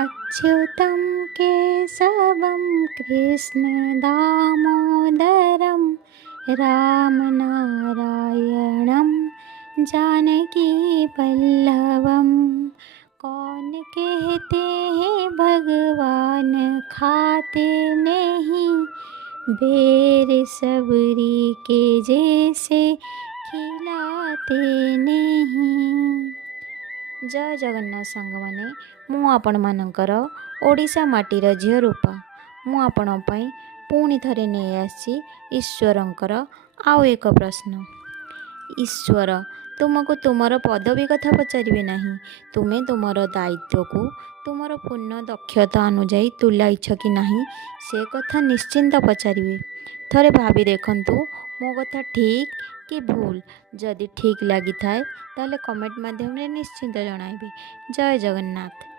अच्युतं केशवं कृष्णदामोदरं रामनारायणं जानकीवल्लभं। कौन कहते हैं भगवान खाते नहीं, बेर सबरी के जैसे खिलाते नहीं। जय जगन्नाथ सांगमाने, मु आपण मानकर ओडिशा माटीर झील रूपा। मु आपण पई पुणी थरे नहीं आसी ईश्वरंकर आउ एक प्रश्न। ईश्वर तुमको तुमर पदवी कथा पचारे नहीं, तुम्हें तुमर दायित्व को तुमर पूर्ण दक्षता अनुजाई तुलाइछ कि नहीं से कथा निश्चिंत पचारे। थरे भाभी देखंतु मो कथा ठीक कि भूल। जदि ठीक लगी थाए ताले कमेंट माध्यम रे निश्चिंत जणाइबे। जय जगन्नाथ।